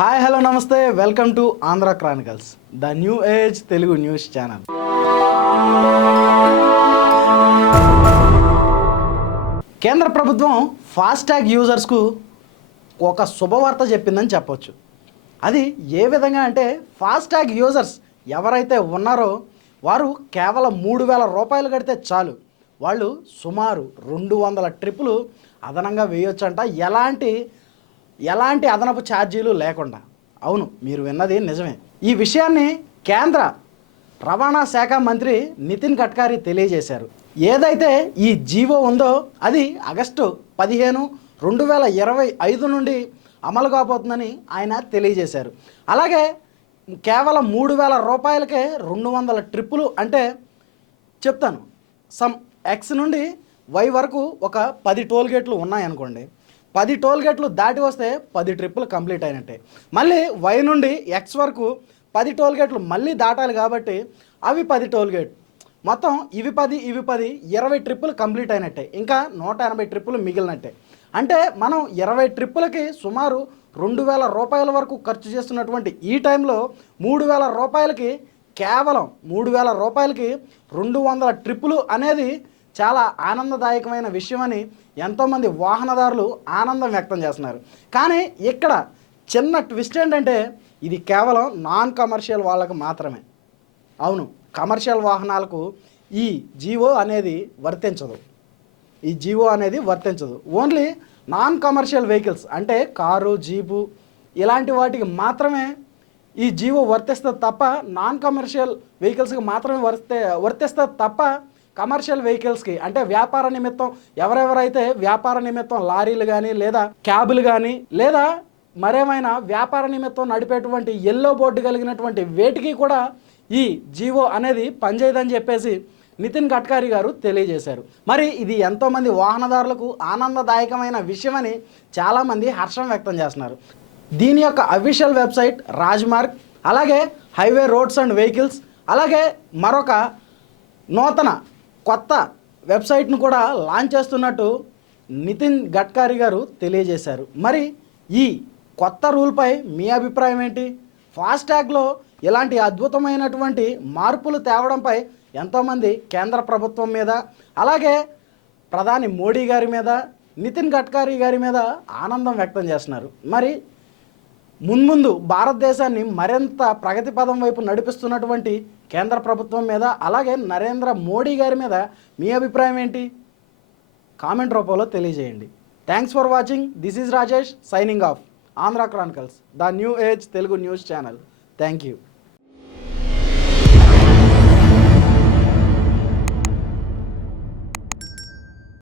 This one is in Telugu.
హాయ్ హలో నమస్తే. Welcome to Andhra Chronicles the New Age Telugu news channel. కేంద్ర ప్రభుత్వం ఫాస్టాగ్ యూజర్స్కు ఒక శుభవార్త చెప్పిందని చెప్పొచ్చు. అది ఏ విధంగా అంటే ఫాస్టాగ్ యూజర్స్ ఎవరైతే ఉన్నారో వారు కేవలం మూడు వేల రూపాయలు కడితే చాలు. వాళ్ళు సుమారు రెండు వందల ట్రిప్పులు అదనంగా వేయొచ్చంట. ఎలాంటి ఎలాంటి అదనపు ఛార్జీలు లేకుండా. అవును మీరు విన్నది నిజమే. ఈ విషయాన్ని కేంద్ర రవాణా శాఖ మంత్రి నితిన్ గడ్కరీ తెలియజేశారు. ఏదైతే ఈ జీవో ఉందో అది ఆగస్టు పదిహేను రెండు వేల ఇరవై ఐదు నుండి అమలు కాబోతుందని ఆయన తెలియజేశారు. అలాగే కేవలం మూడు వేల రూపాయలకే రెండు వందల ట్రిప్పులు అంటే చెప్తాను. సమ్ ఎక్స్ నుండి వై వరకు ఒక పది టోల్ గేట్లు ఉన్నాయనుకోండి పది టోల్ గేట్లు దాటి వస్తే పది ట్రిప్పులు కంప్లీట్ అయినట్టే. మళ్ళీ వై నుండి ఎక్స్ వరకు పది టోల్ గేట్లు మళ్ళీ దాటాలి కాబట్టి అవి పది టోల్ గేట్. మొత్తం ఇవి పది ఇవి పది ఇరవై ట్రిప్పులు కంప్లీట్ అయినట్టే. ఇంకా నూట ఎనభై ట్రిప్పులు మిగిలినట్టే. అంటే మనం ఇరవై ట్రిప్పులకి సుమారు రెండు వేల రూపాయల వరకు ఖర్చు చేస్తున్నటువంటి ఈ టైంలో మూడు వేల రూపాయలకి కేవలం మూడు వేల రూపాయలకి రెండు వందల ట్రిప్పులు అనేది చాలా ఆనందదాయకమైన విషయం అని ఎంతోమంది వాహనదారులు ఆనందం వ్యక్తం చేస్తున్నారు. కానీ ఇక్కడ చిన్న ట్విస్ట్ ఏంటంటే ఇది కేవలం నాన్ కమర్షియల్ వాళ్ళకు మాత్రమే. అవును కమర్షియల్ వాహనాలకు ఈ జీవో అనేది వర్తించదు. ఈ జీవో అనేది వర్తించదు. ఓన్లీ నాన్ కమర్షియల్ వెహికల్స్ అంటే కారు జీపు ఇలాంటి వాటికి మాత్రమే ఈ జీవో వర్తిస్తుంది తప్ప నాన్ కమర్షియల్ వెహికల్స్కి మాత్రమే వర్తే వర్తిస్తుంది తప్ప కమర్షియల్ వెహికల్స్కి అంటే వ్యాపార నిమిత్తం ఎవరెవరైతే వ్యాపార నిమిత్తం లారీలు కానీ లేదా క్యాబులు కానీ లేదా మరేమైనా వ్యాపార నిమిత్తం నడిపేటువంటి ఎల్లో బోర్డు కలిగినటువంటి వేటికి కూడా ఈ జీవో అనేది పనిచేయదని చెప్పేసి నితిన్ గడ్కరీ గారు తెలియజేశారు. మరి ఇది ఎంతోమంది వాహనదారులకు ఆనందదాయకమైన విషయమని చాలామంది హర్షం వ్యక్తం చేస్తున్నారు. దీని యొక్క అఫీషియల్ వెబ్సైట్ రాజ్మార్గ్ అలాగే హైవే రోడ్స్ అండ్ వెహికల్స్ అలాగే మరొక నూతన కొత్త వెబ్సైట్ను కూడా లాంచ్ చేస్తున్నట్టు నితిన్ గడ్కారీ గారు తెలియజేశారు. మరి ఈ కొత్త రూల్పై మీ అభిప్రాయం ఏంటి? ఫాస్టాగ్లో ఇలాంటి అద్భుతమైనటువంటి మార్పులు తేవడంపై ఎంతోమంది కేంద్ర ప్రభుత్వం మీద అలాగే ప్రధాని మోడీ గారి మీద నితిన్ గడ్కరీ గారి మీద ఆనందం వ్యక్తం చేస్తున్నారు. మరి మున్ముందు భారతదేశాన్ని మరింత ప్రగతి పదం వైపు నడిపిస్తున్నటువంటి కేంద్ర ప్రభుత్వం మీద అలాగే నరేంద్ర మోడీ గారి మీద మీ అభిప్రాయం ఏంటి? కామెంట్ రూపంలో తెలియజేయండి. Thanks for watching this is Rajesh signing off Andhra Chronicles the New Age Telugu news channel thank you